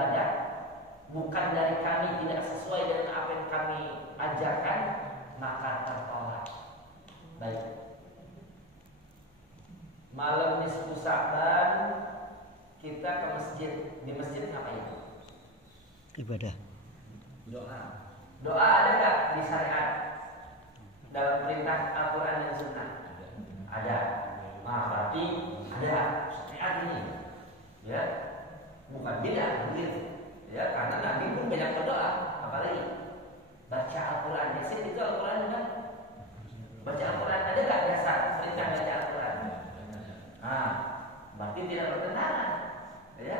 ibadah, bukan dari kami, tidak sesuai dengan apa yang kami ajarkan, maka tertolak. Baik. Malam nisfu Sa'ban kita ke masjid. Di masjid ngapain? Ibadah. Doa ada nggak di syariat dalam perintah Al-Quran dan Sunnah? Ada. Nah, berarti ada syariat ini, ya, bukan bid'ah, begitu, ya, karena Nabi pun banyak berdoa, apalagi baca Al-Quran. Yasin itu Al-Quran kan? Baca Al-Quran ada nggak dasar perintah baca Al-Quran? Nah, berarti tidak bertentangan, ya,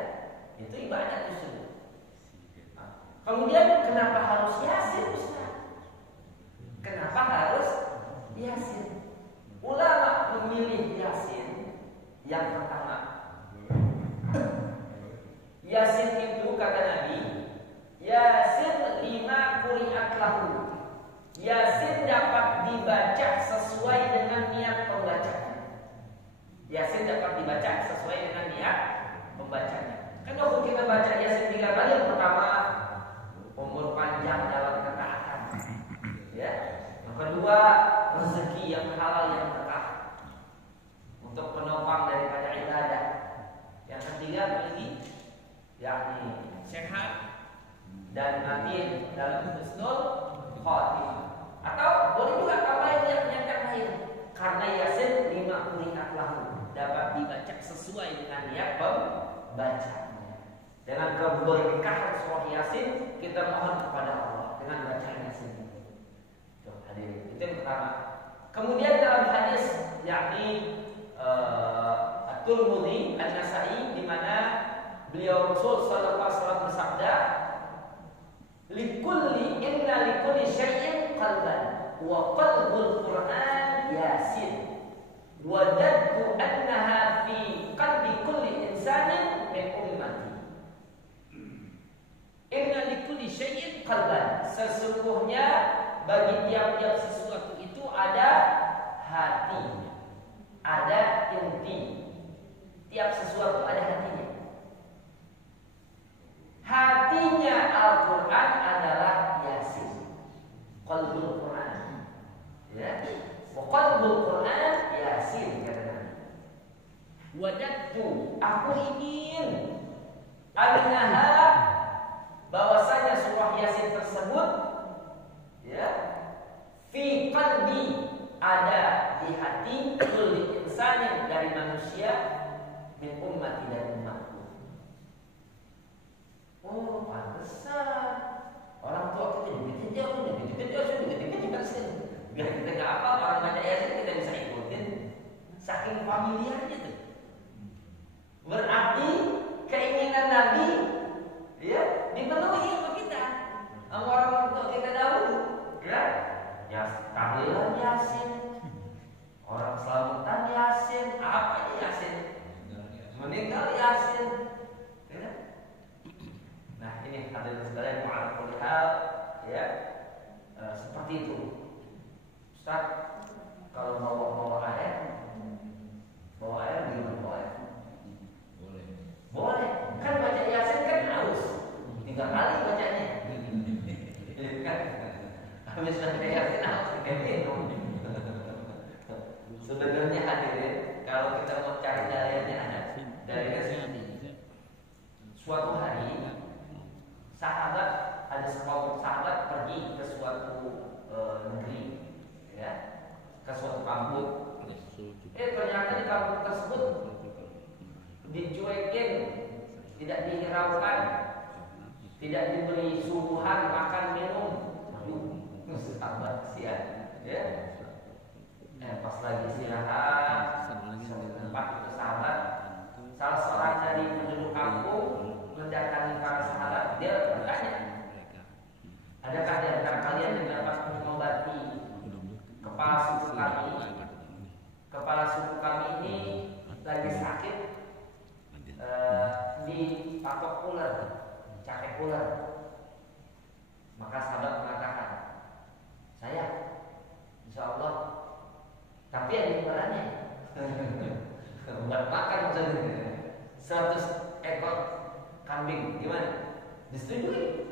itu ibadah justru. Kemudian kenapa harus Yasin, Ustaz? Kenapa harus Yasin? Ulama memilih Yasin yang pertama. Yasin itu kata Nabi, Yasin lima quri'at lahu. Yasin dapat dibaca sesuai dengan niat pembacanya. Yasin dapat dibaca sesuai dengan niat pembacanya. Kan waktu kita baca Yasin 3 kali, yang pertama umur panjang dalam ketaatan, ya. Yang kedua rezeki yang halal yang berkah untuk penopang daripada ibadah. Yang ketiga lagi yakni sehat dan mati dalam husnul khatimah. Atau boleh juga tambahin yang lain, karena Yasin 5 quri'at lahu, dapat dibaca sesuai dengan niat pembacanya. Dengan keberkahan surah Yasin kita mohon kepada Allah dengan baca Yasin. Tuh, hadirin, itu yang pertama. Kemudian dalam hadis yakni At-Tirmidzi, An-Nasa'i, di mana beliau Rasul sallallahu alaihi wasallam bersabda, inna likulli syai'in qalban wa qalbul Qur'an Yasin. Wadadtu annaha fi qalbi kulli insanin min ummati. Inna likulli syai'in qalban. Sesungguhnya bagi tiap-tiap sesuatu itu ada hati, ada inti. Tiap sesuatu ada hatinya. Hatinya Al-Quran adalah Yasin, qalbul Quran, ya. Wa qalbul Quran Yasin, kata Nabi. Wadadtu, aku ingin, annaha, bahwasanya surah Yasin tersebut, ya, fi qalbi, ada di hati kulli insanin, dari manusia, min ummati, dan umatku. Oh, pantesan orang tua kita dibikin jauh, biar kita nggak apa, orang baca Yasin kita bisa ikutin, saking familiarnya tuh. Berarti keinginan Nabi, ya, dipenuhi sama kita, sama orang tua kita dahulu, ya. Ya, tahlilan Yasin, orang selamatan Yasin, apa aja Yasin, meninggal Yasin, ya. Nah, ini hadirin sekalian, ma'al hal, ya, seperti itu. Ustaz, kalau bawa air gimana bawa air? Boleh. Kan baca Yasin kan haus, 3 kali bacanya. Kan? Habis baca Yasin haus, minum. Sebenarnya hadirin, kalau kita mau cari dalilnya ada. Dalilnya seperti ini. Suatu hari ada sekelompok sahabat pergi ke suatu negeri, ya, ke suatu kampung. Ternyata di kampung tersebut dicuekin, tidak dihiraukan, tidak diberi suguhan makan minum. Sahabat sian, ya. Pas lagi istirahat, sempat itu sahabat, salah seorang dari penduduk kampung mendatangi para sahabat. Dia bertanya, adakah di antara kalian yang dapat mengobati kepala suku kami? Kepala suku kami ini lagi sakit, di patok ular, capek ular. Maka sahabat mengatakan, saya, insya Allah. Tapi ada imbalannya. Buat makan maksudnya. 100 ekor kambing, gimana? Disetujui.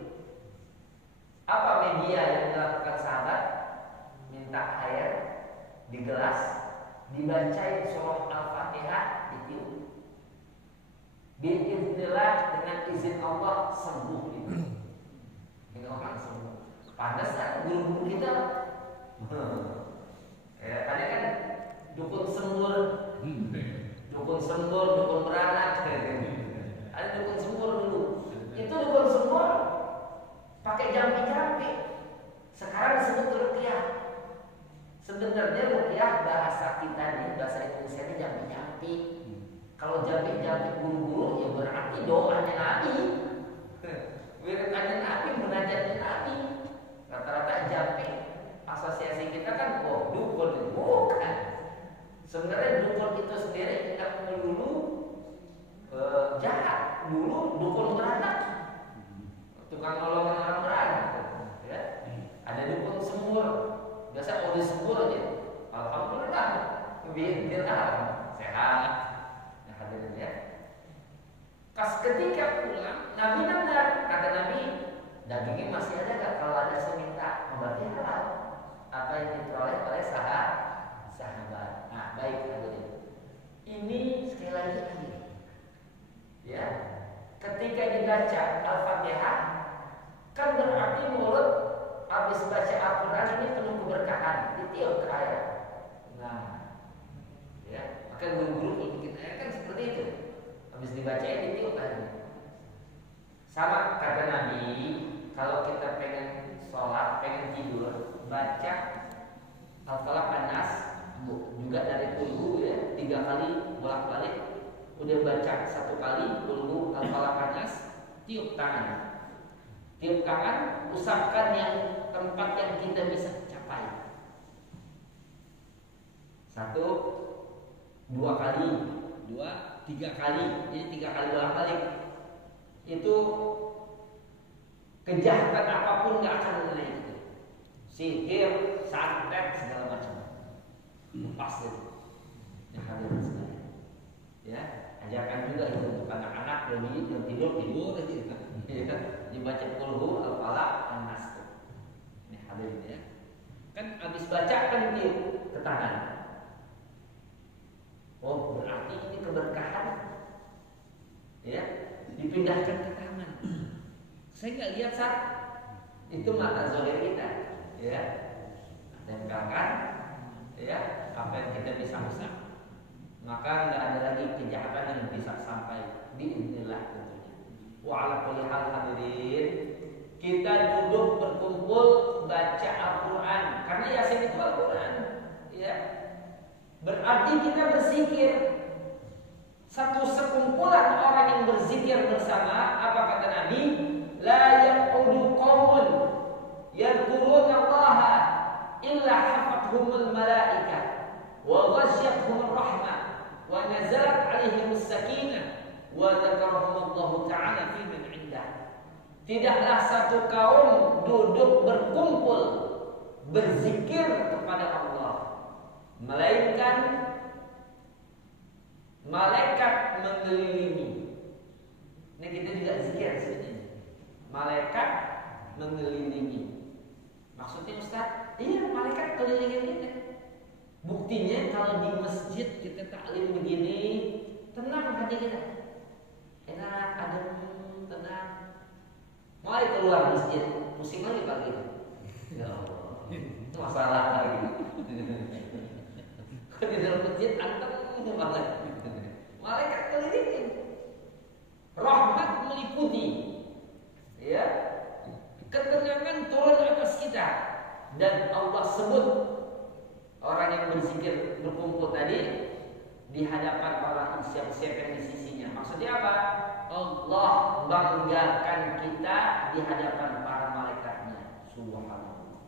Apa media yang dilakukan sahabat? Minta air di gelas, dibacain surah Al-Fatihah, ditiup. Biiznillah, dengan izin Allah sembuh itu. Ini orang sembuh. Pantas kan guru-guru kita. Ya, ada kan dukun sembur, dukun beranak. Ada dukun sembur dulu. Itu dukun sembur pakai jampi-jampi. Sekarang disebut ruqyah. Sebenarnya ruqyah bahasa kita nih, bahasa Indonesia ini jampi-jampi. Kalau jampi-jampi guru-guru ya berarti doanya Nabi. Wiridannya Nabi, munajatnya Nabi. Rata-rata jampi asosiasi kita kan dukun, bukan. Sebenarnya dukun itu sendiri tidak melulu jahat. Dulu dukun beranak, tukang nolongin orang beranak, ya. Ada dukun sembur, biasa udah sembur aja. Alhamdulillah, biar sehat. Ya hadirin ya. Pas ketika pulang, Nabi nanya, kata Nabi, dagingnya masih ada nggak? Kalau ada saya minta, berarti halal. Apa yang diperoleh oleh sahabat. Nah, baik hadirin. Ini sekali lagi, ya. Ketika dibaca Al-Fatihah, kan berarti mulut habis baca Al-Quran ini penuh keberkahan, ditiup ke air. Nah, ya, maka guru-guru kita kan seperti itu. Habis dibaca ditiup air. Sama kata Nabi, kalau kita pengen sholat, pengen tidur, baca Al-Falaq An-Nas, juga dari kulhu ya, 3 kali bolak-balik. Udah baca 1 kali kulhu Al-Falaq An-Nas, tiup tangan. Tiup tangan, usapkan yang tempat yang kita bisa capai. 1, 2 kali, 2, 3 kali, jadi 3 kali bolak-balik. Itu kejahatan apapun gak akan mengenai itu. Sihir, santet, segala macam. Lepas itu. Ya hadirin sekalian. Ya, ajarkan juga itu untuk anak-anak yang tidur aja. Ya, dibaca kulhu Al-Falaq An-Nas. Ini hadirin ya. Kan habis baca kan tiup ke tangan. Oh, berarti ini keberkahan. Ya, dipindahkan ke tangan. Saya nggak lihat saat itu mata zahir kita, ya. Tempelkan, ya, apa yang kita bisa usap. Maka nggak ada lagi kejahatan yang bisa sampai diintillah tentunya. Wa ala kulli hal hadirin, kita duduk berkumpul baca Al-Quran karena Yasin itu Al-Quran, ya. Berarti kita berzikir. Satu sekumpulan orang yang berzikir bersama, apa kata Nabi? La yaqudu qaumun yadhkuruna Allah illa hafathumul malaikah wa ghasyiyatuhumur rahmah wa nazalat 'alaihimus sakinah wa dzakarahumullahu ta'ala fi man 'indah. Tidaklah satu kaum duduk berkumpul berzikir kepada Allah melainkan malaikat mengelilingi. Ini kita juga zikir sebenarnya. Malaikat mengelilingi. Maksudnya Ustaz? Iya, malaikat kelilingin kita. Buktinya kalau di masjid kita taklim begini, tenang hati kita. Enak, adem, tenang. Mulai keluar masjid, pusing lagi pagi. Ya Allah, itu masalah lagi. Kalau di dalam masjid anteng banget. Malaikat kelilingin. Rahmat meliputi. Ya, ketenangan turun atas kita. Dan Allah sebut orang yang berzikir berkumpul tadi di hadapan orang siap-siap yang di sisinya. Maksudnya apa? Allah banggakan kita di hadapan para malaikatnya. Subhanallah.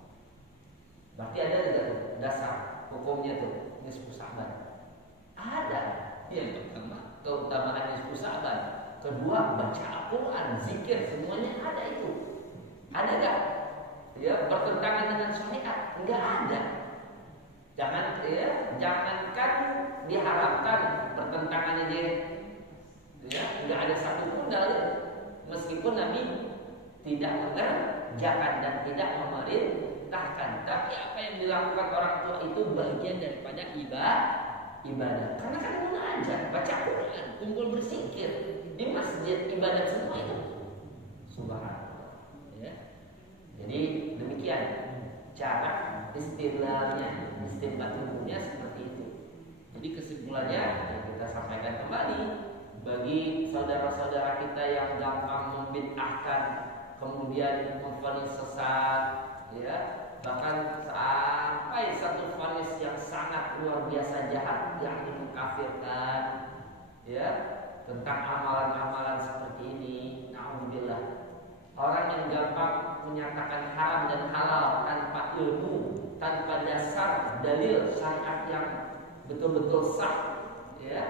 Berarti ada tidak dasar hukumnya tuh nisfu Sa'ban? Ada. Yang pertama keutamaan nisfu Sa'ban. Kedua, baca Al-Quran, zikir, semuanya ada itu. Ada gak? Ya, bertentangan dengan syariat? Enggak ada. Jangankan diharapkan bertentangannya dia. Ya, enggak ada satu pun dalil. Meskipun Nabi tidak mengerjakan dan tidak memerintahkan. Tapi apa yang dilakukan orang tua itu bagian daripada ibadah. Karena kan munajat, baca Quran, kumpul berzikir di masjid, ibadah semua itu. Subhanallah. Ya. Jadi demikian cara istilahnya, istimbat hukumnya seperti itu. Jadi kesimpulannya yang kita sampaikan kembali, bagi saudara-saudara kita yang gampang membid'ahkan, kemudian memvonis sesat, ya, bahkan sampai satu vonis yang sangat luar biasa jahat, yakni mengkafirkan, ya, tentang amalan-amalan seperti ini. Na'udzubillah. Orang yang gampang menyatakan haram dan halal tanpa ilmu, tanpa dasar dalil syariat yang betul-betul sah, ya,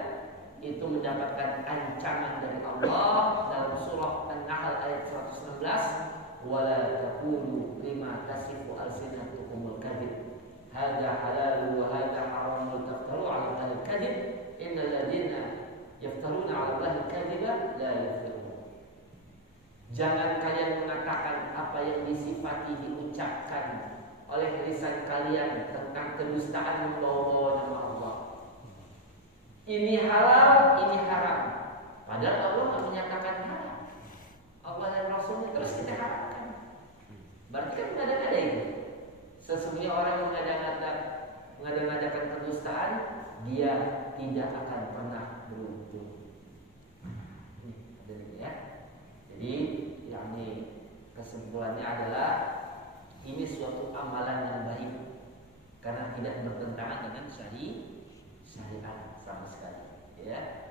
itu mendapatkan ancaman dari Allah dalam surah An-Nahl ayat 116, wala taqulu lima tasifu alsinatukumul kadhib hadza halalun wa hadza haramun taftaru 'ala Allahi al-kadhib innal ladzina yaftaruna 'ala Allahi al-kadhiba la yuflihun. Jangan kalian mengatakan apa yang disifati diucapkan oleh lisan kalian tentang kedustaan membawa-bawa nama Allah. Ini halal, ini haram. Padahal Allah tidak menyatakan haram. Allah dan Rasulnya terus kita haramkan. Berarti kan ada ini. Sesungguhnya orang yang mengadakan kedustaan, dia tidak akan pernah beruntung. Ya. Jadi, yakni kesimpulannya adalah ini suatu amalan yang baik karena tidak bertentangan dengan syariat sama sekali, ya.